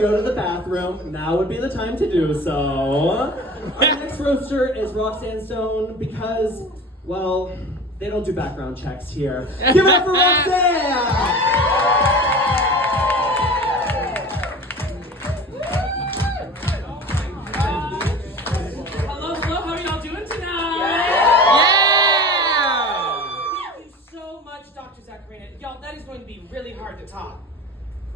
go to the bathroom, now would be the time to do so. Our next roaster is Roxanne Stone because, well, they don't do background checks here. Give it up for Roxanne! Y'all, that is going to be really hard to top.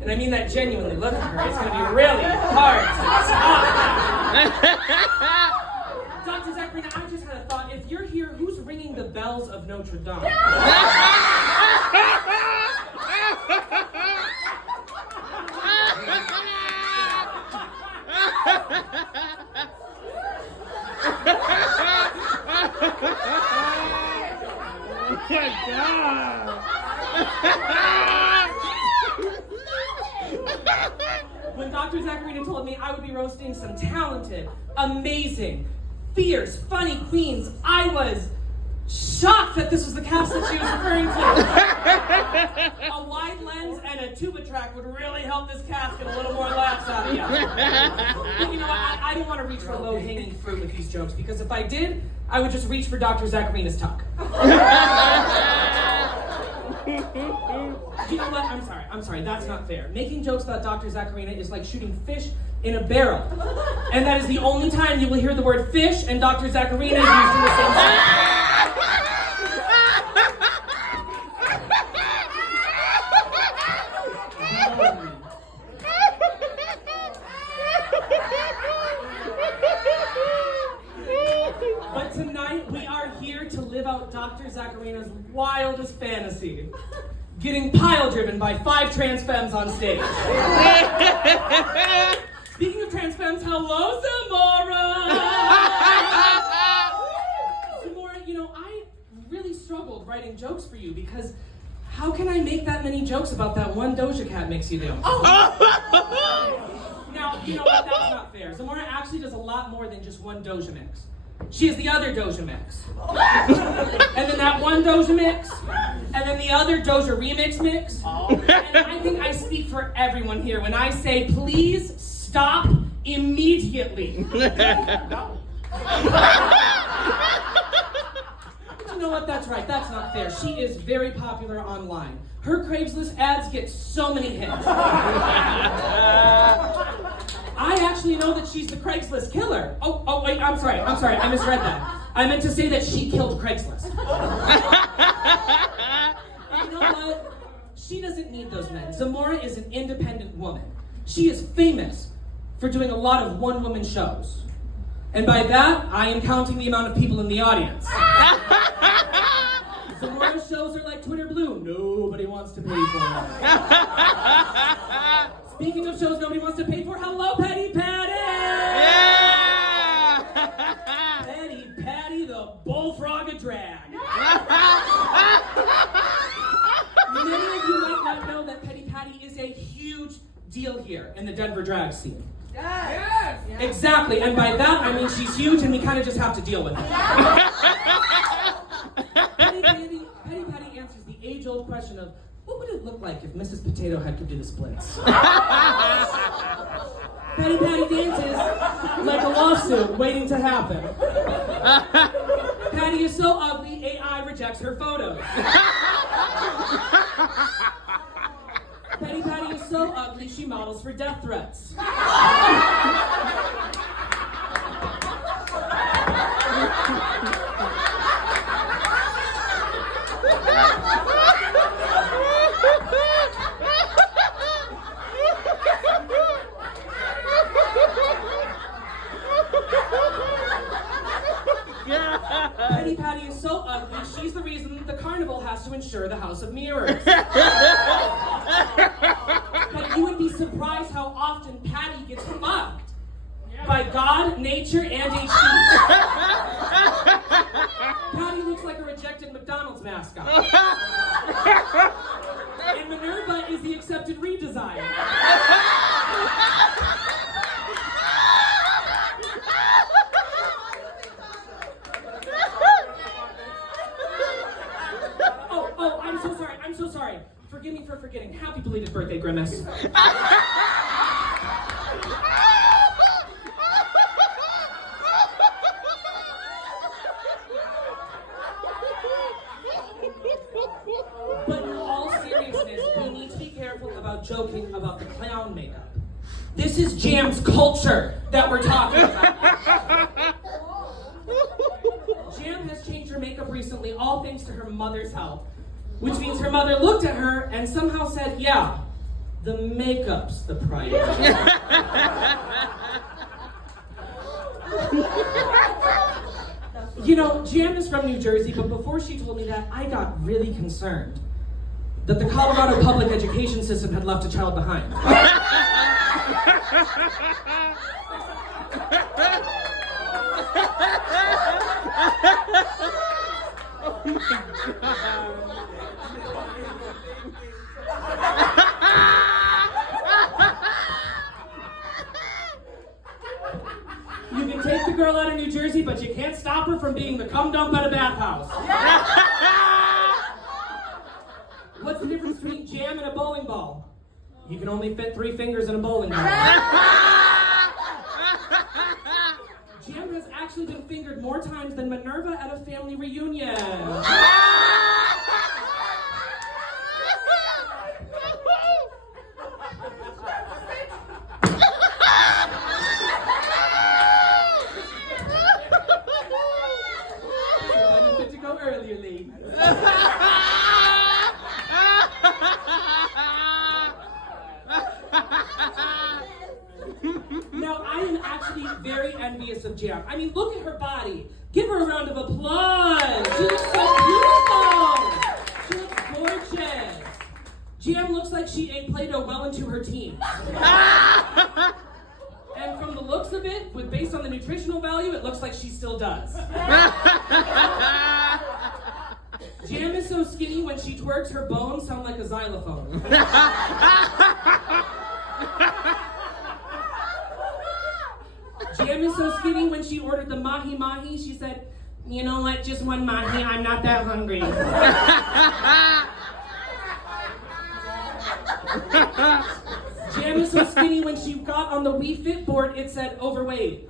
And I mean that genuinely. Look at her. It's going to be really hard to top. Dr. Zacharina, I just had a thought. If you're here, who's ringing the bells of Notre Dame? Oh my God! When Dr. Zacharina told me I would be roasting some talented, amazing, fierce, funny queens, I was shocked that this was the cast that she was referring to. A wide lens and a tuba track would really help this cast get a little more laughs out of you. But you know what? I didn't want to reach for low-hanging fruit with these jokes because if I did, I would just reach for Dr. Zacharina's tuck. You know what? I'm sorry. That's not fair. Making jokes about Dr. Zacharina is like shooting fish in a barrel. And that is the only time you will hear the word fish and Dr. Zacharina used in the same sentence. But tonight we are here to live out Dr. Zacharina's wildest fantasy. Getting pile-driven by 5 trans femmes on stage. Speaking of trans femmes, hello, Zamora! Zamora, you know, I really struggled writing jokes for you because how can I make that many jokes about that one Doja Cat mix you do? Oh. Now, you know what? That's not fair. Zamora actually does a lot more than just one Doja mix. She has the other Doja mix. And then that one Doja mix. And then the other Doja remix mix. And I think I speak for everyone here when I say, please stop immediately. No. But you know what? That's right. That's not fair. She is very popular online. Her Craigslist ads get so many hits. I actually know that she's the Craigslist killer. Oh, wait, I'm sorry, I misread that. I meant to say that she killed Craigslist. You know what? She doesn't need those men. Zamora is an independent woman. She is famous for doing a lot of one-woman shows. And by that, I am counting the amount of people in the audience. Zamora's shows are like Twitter Blue. Nobody wants to pay for them. Speaking of shows nobody wants to pay for, hello, Petty Patty! Yeah! Petty Patty, the bullfrog of drag. Many of you might not know that Petty Patty is a huge deal here in the Denver drag scene. Yes! Exactly, and by that I mean she's huge and we kind of just have to deal with it. Petty Patty answers the age-old question of, what would it look like if Mrs. Potato Head could do the splits? Petty Patty dances like a lawsuit waiting to happen. Patty is so ugly, AI rejects her photos. Petty Patty is so ugly, she models for death threats. Petty Patty is so ugly, she's the reason that the carnival has to insure the House of Mirrors. But you would be surprised how often Patty gets fucked by God, nature, and a sheep. Patty looks like a rejected McDonald's mascot. And Minerva is the accepted redesign. I'm so sorry. Forgive me for forgetting. Happy belated birthday, Grimace. clown makeup. This is Jam's culture that we're talking about. Jam has changed her makeup recently, all thanks to her mother's help. Which means her mother looked at her and somehow said, yeah, the makeup's the priority. You know, Jam is from New Jersey, but before she told me that, I got really concerned that the Colorado public education system had left a child behind. Oh my God. You can take the girl out of New Jersey, but you can't stop her from being the cum dump at a bathhouse. What's the difference between Jam and a bowling ball? You can only fit 3 fingers in a bowling ball. Jam has actually been fingered more times than Minerva at a family reunion. I'm fit to go earlier, ladies. Now, I am actually very envious of Jam. I mean, look at her body. Give her a round of applause. She looks so beautiful. She looks gorgeous. Jam looks like she ate Play-Doh well into her teens. And from the looks of it, based on the nutritional value, it looks like she still does. Jam is so skinny when she twerks, her bones sound like a xylophone. Jam is so skinny when she ordered the mahi mahi, she said, you know what, just one mahi, I'm not that hungry. Jam is so skinny when she got on the Wii Fit board, it said overweight.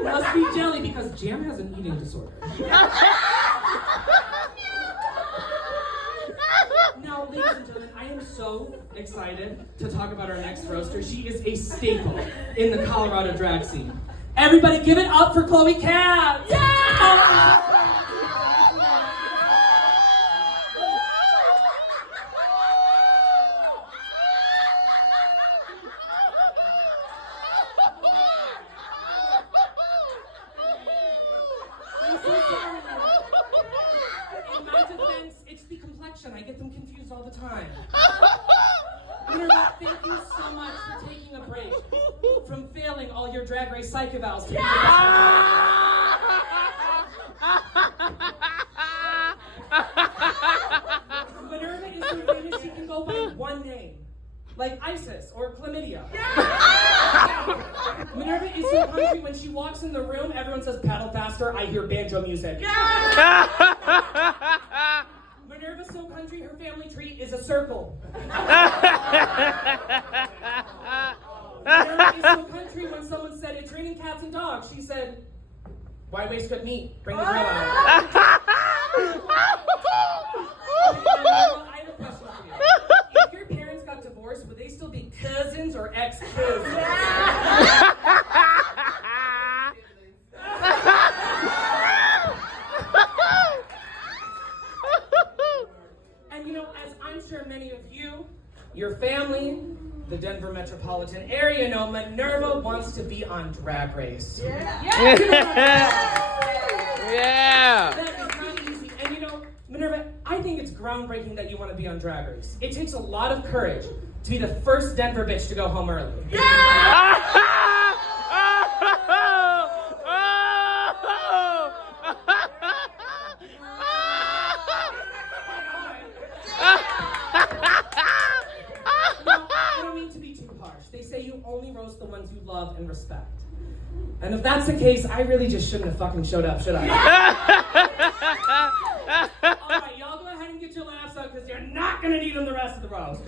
Must be jelly because Jam has an eating disorder. Now, ladies and gentlemen, I am so excited to talk about our next roaster. She is a staple in the Colorado drag scene. Everybody give it up for Chloe Katz! Yeah! In my defense, it's the complexion. I get them confused all the time. Minerva, thank you so much for taking a break from failing all your Drag Race psych evals to be Minerva is so famous she can go by one name. Like Isis or Chlamydia. Minerva is so country when she walks in the room, everyone says, paddle faster, I hear banjo music. Minerva's so country, her family tree is a circle. Minerva is so country when someone said, it's raining cats and dogs, she said, why waste good meat? Bring the grill out. Minerva, I have a question for you. If your parents got divorced, would they still be cousins or ex-cousins? And you know, as I'm sure many of you, your family, the Denver metropolitan area know, Minerva wants to be on Drag Race. Yeah! Yeah! That is not easy. And you know, Minerva, I think it's groundbreaking that you want to be on Drag Race. It takes a lot of courage to be the first Denver bitch to go home early. I don't mean to be too harsh. They say you only roast the ones you love and respect. And if that's the case, I really just shouldn't have fucking showed up, should I? Alright, y'all go ahead and get your laughs out because you're not going to need them the rest of the roast.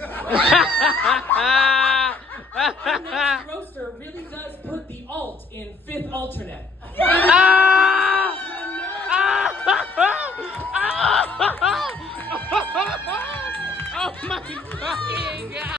Our next roaster really does put the alt in fifth alternate. Ah! Ah! Oh my fucking God.